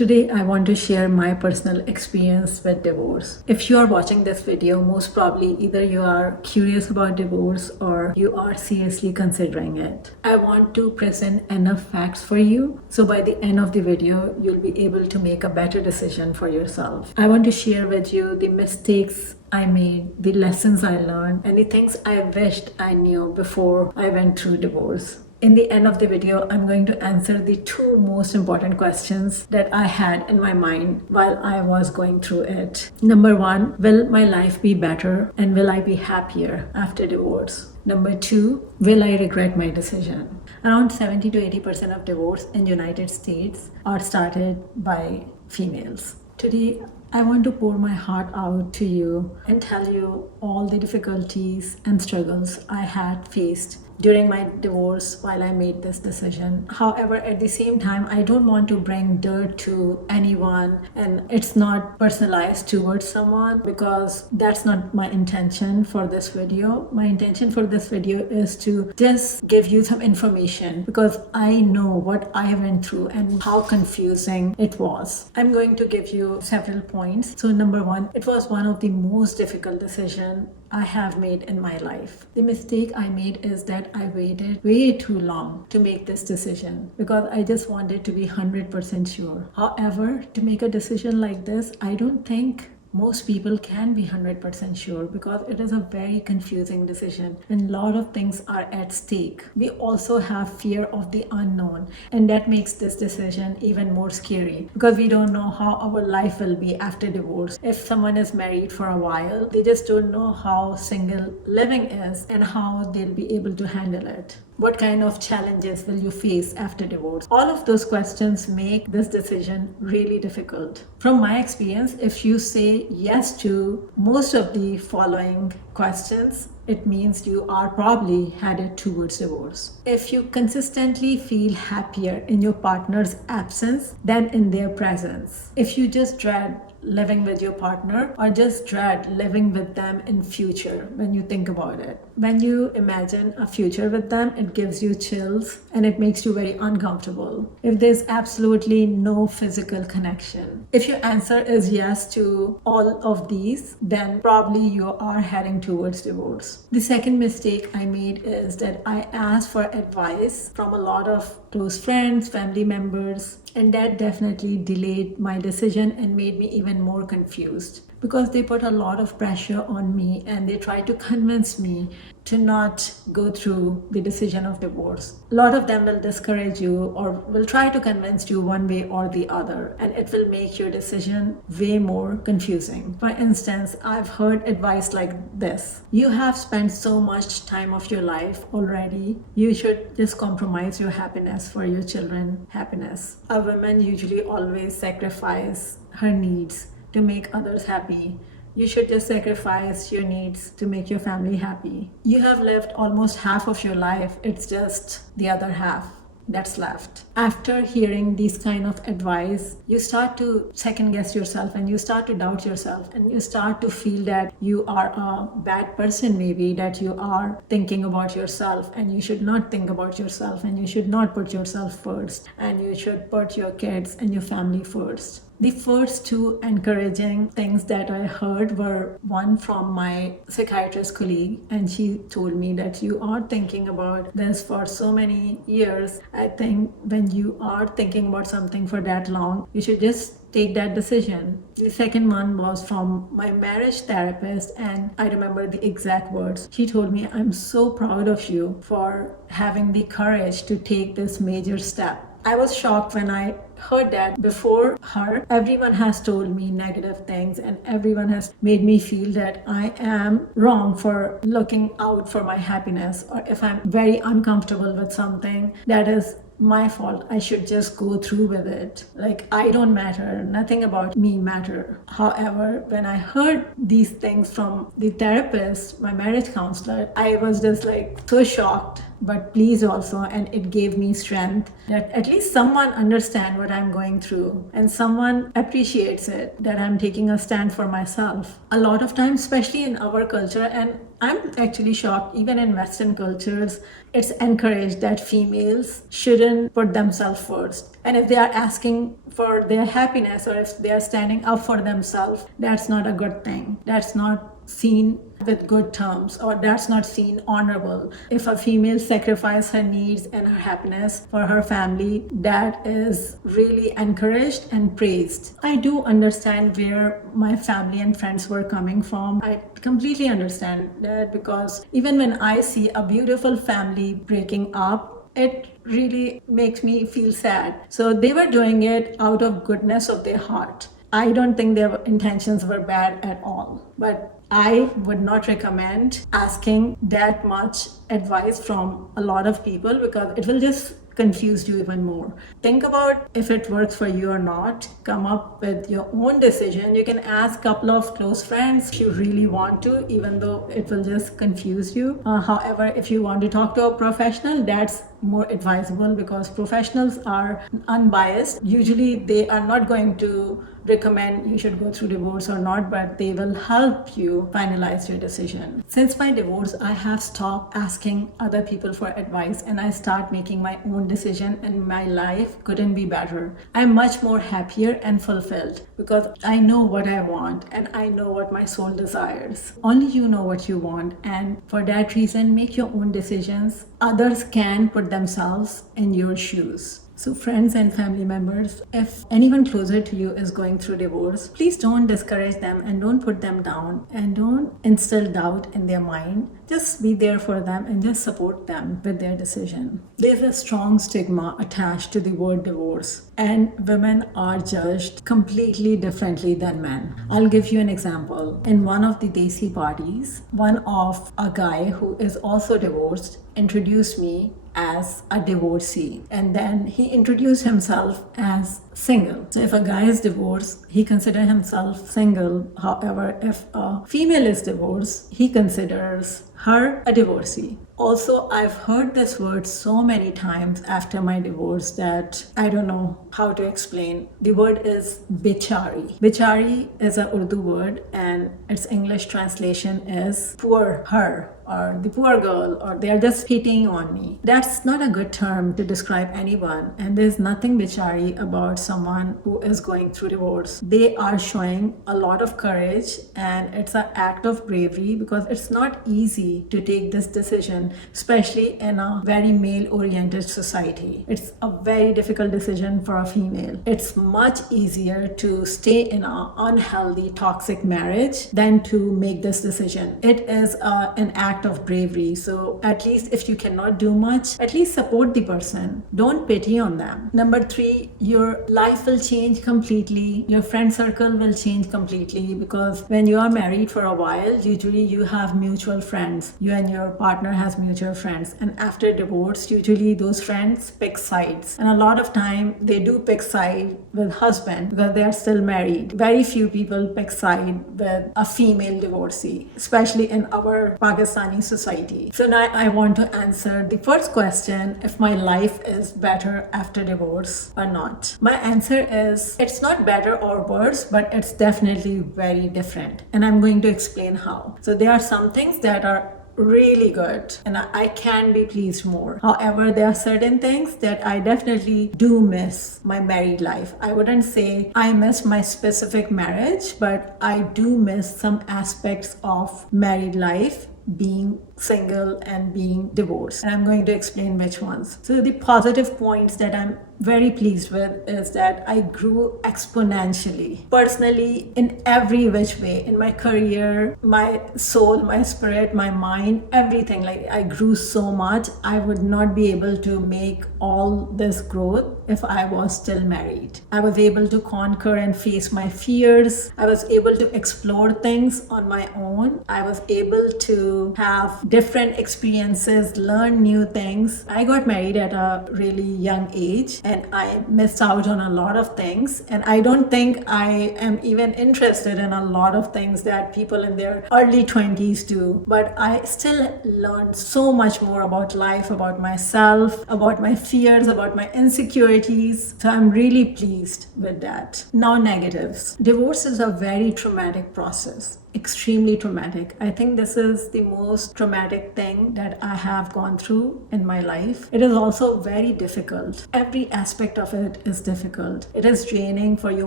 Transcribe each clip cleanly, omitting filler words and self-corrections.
Today, I want to share my personal experience with divorce. If you are watching this video, most probably either you are curious about divorce or you are seriously considering it. I want to present enough facts for you so by the end of the video, you'll be able to make a better decision for yourself. I want to share with you the mistakes I made, the lessons I learned, and the things I wished I knew before I went through divorce. In the end of the video, I'm going to answer the two most important questions that I had in my mind while I was going through it. Number one, will my life be better and will I be happier after divorce? Number two, will I regret my decision? Around 70 to 80% of divorce in United States are started by females. Today, I want to pour my heart out to you and tell you all the difficulties and struggles I had faced during my divorce while I made this decision. However, at the same time, I don't want to bring dirt to anyone, and it's not personalized towards someone because that's not my intention for this video. My intention for this video is to just give you some information because I know what I went through and how confusing it was. I'm going to give you several points. So number one, it was one of the most difficult decisions I have made in my life. The mistake I made is that I waited way too long to make this decision because I just wanted to be 100% sure. However, to make a decision like this, I don't think most people can be 100% sure because it is a very confusing decision and a lot of things are at stake. We also have fear of the unknown, and that makes this decision even more scary because we don't know how our life will be after divorce. If someone is married for a while, they just don't know how single living is and how they'll be able to handle it. What kind of challenges will you face after divorce? All of those questions make this decision really difficult. From my experience, if you say yes to most of the following questions, it means you are probably headed towards divorce. If you consistently feel happier in your partner's absence than in their presence, if you just dread living with your partner or just dread living with them in future when you think about it. When you imagine a future with them, it gives you chills and it makes you very uncomfortable. If there's absolutely no physical connection. If your answer is yes to all of these, then probably you are heading towards divorce. The second mistake I made is that I asked for advice from a lot of close friends, family members, and that definitely delayed my decision and made me even more confused because they put a lot of pressure on me and they tried to convince me to not go through the decision of divorce. A lot of them will discourage you or will try to convince you one way or the other, and it will make your decision way more confusing. For instance, I've heard advice like this: you have spent so much time of your life already, you should just compromise your happiness for your children's happiness. A woman usually always sacrifices her needs to make others happy. You should just sacrifice your needs to make your family happy. You have lived almost half of your life. It's just the other half that's left. After hearing these kind of advice, you start to second guess yourself and you start to doubt yourself and you start to feel that you are a bad person, maybe that you are thinking about yourself and you should not think about yourself and you should not put yourself first and you should put your kids and your family first. The first two encouraging things that I heard were one from my psychiatrist colleague, and she told me that you are thinking about this for so many years. I think when you are thinking about something for that long, you should just take that decision. The second one was from my marriage therapist, and I remember the exact words. She told me, "I'm so proud of you for having the courage to take this major step." I was shocked when I heard that. Before her, everyone has told me negative things and everyone has made me feel that I am wrong for looking out for my happiness, or if I'm very uncomfortable with something, that is my fault. I should just go through with it. Like, I don't matter. Nothing about me matter. However, when I heard these things from the therapist, my marriage counselor, I was just like so shocked but pleased also, and it gave me strength that at least someone understands what I'm going through and someone appreciates it, that I'm taking a stand for myself. A lot of times, especially in our culture, and I'm actually shocked, even in Western cultures, it's encouraged that females shouldn't put themselves first. And if they are asking for their happiness or if they are standing up for themselves, that's not a good thing. That's not seen with good terms, or that's not seen honorable. If a female sacrifices her needs and her happiness for her family, that is really encouraged and praised. I do understand where my family and friends were coming from. I completely understand that, because even when I see a beautiful family breaking up, it really makes me feel sad. So they were doing it out of goodness of their heart. I don't think their intentions were bad at all, but I would not recommend asking that much advice from a lot of people, because it will just confuse you even more. Think about if it works for you or not. Come up with your own decision. You can ask a couple of close friends if you really want to, even though it will just confuse you. However, if you want to talk to a professional, that's more advisable, because professionals are unbiased. Usually they are not going to recommend you should go through divorce or not, but they will help you finalize your decision. Since my divorce, I have stopped asking other people for advice and I start making my own decision, and my life couldn't be better. I'm much more happier and fulfilled because I know what I want and I know what my soul desires. Only you know what you want, and for that reason, make your own decisions. Others can put themselves in your shoes. So friends and family members, if anyone closer to you is going through divorce, please don't discourage them and don't put them down and don't instill doubt in their mind. Just be there for them and just support them with their decision. There's a strong stigma attached to the word divorce, and women are judged completely differently than men. I'll give you an example. In one of the Desi parties, one of a guy who is also divorced introduced me as a divorcee, and then he introduced himself as single. So if a guy is divorced, he considers himself single. However, if a female is divorced, he considers her a divorcee. Also, I've heard this word so many times after my divorce that I don't know how to explain. The word is bichari. Bichari is an Urdu word and its English translation is poor her, or the poor girl, or they are just hitting on me. That's not a good term to describe anyone, and there's nothing bichari about someone who is going through divorce. They are showing a lot of courage, and it's an act of bravery, because it's not easy to take this decision, especially in a very male-oriented society. It's a very difficult decision for a female. It's much easier to stay in an unhealthy, toxic marriage than to make this decision. It is an act of bravery. So at least if you cannot do much, at least support the person. Don't pity on them. Number 3, your life will change completely. Your friend circle will change completely, because when you are married for a while, usually you have mutual friends. You and your partner has mutual friends, and after divorce, usually those friends pick sides, and a lot of time they do pick side with husband because they are still married. Very few people pick side with a female divorcee, especially in our Pakistani society. So now I want to answer the first question, if my life is better after divorce or not. My answer is it's not better or worse, but it's definitely very different, and I'm going to explain how. So there are some things that are really good and I can be pleased more. However, there are certain things that I definitely do miss my married life. I wouldn't say I miss my specific marriage, but I do miss some aspects of married life, being single and being divorced, and I'm going to explain which ones. So the positive points that I'm very pleased with is that I grew exponentially, personally, in every which way, in my career, my soul, my spirit, my mind, everything. Like, I grew so much. I would not be able to make all this growth if I was still married. I was able to conquer and face my fears. I was able to explore things on my own. I was able to have different experiences, learn new things. I got married at a really young age and I missed out on a lot of things. And I don't think I am even interested in a lot of things that people in their early 20s do. But I still learned so much more about life, about myself, about my fears, about my insecurities. So I'm really pleased with that. Now, negatives. Divorce is a very traumatic process. Extremely traumatic. I think this is the most traumatic thing that I have gone through in my life. It is also very difficult. Every aspect of it is difficult. It is draining for your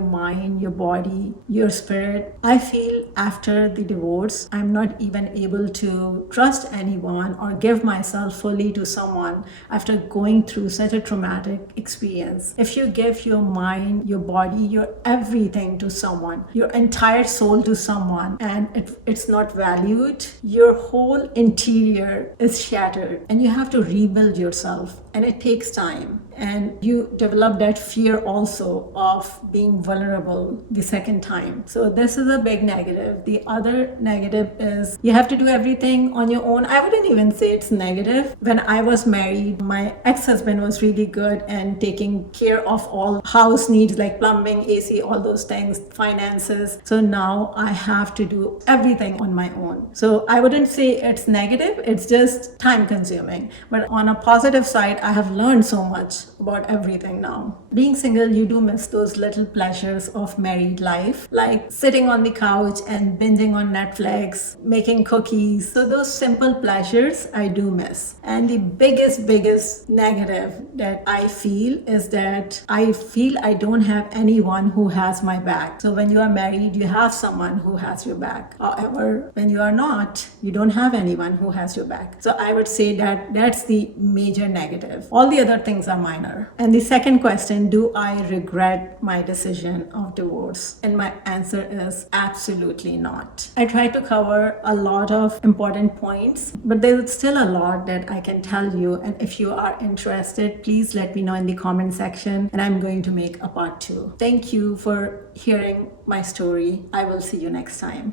mind, your body, your spirit. I feel after the divorce, I'm not even able to trust anyone or give myself fully to someone after going through such a traumatic experience. If you give your mind, your body, your everything to someone, your entire soul to someone, and it's not valued, your whole interior is shattered and you have to rebuild yourself, and it takes time. And you develop that fear also of being vulnerable the second time. So this is a big negative. The other negative is you have to do everything on your own. I wouldn't even say it's negative. When I was married, my ex-husband was really good and taking care of all house needs like plumbing, AC, all those things, finances. So now I have to do everything on my own. So I wouldn't say it's negative. It's just time consuming. But on a positive side, I have learned so much about everything now. Being single, you do miss those little pleasures of married life, like sitting on the couch and binging on Netflix, making cookies. So those simple pleasures I do miss. And the biggest negative that I feel is that I feel I don't have anyone who has my back. So when you are married, you have someone who has your back. However, when you are not, you don't have anyone who has your back. So I would say that that's the major negative. All the other things are minor. And the second question, do I regret my decision of divorce? And my answer is absolutely not. I try to cover a lot of important points, but there's still a lot that I can tell you. And if you are interested, please let me know in the comment section and I'm going to make a part 2. Thank you for hearing my story. I will see you next time.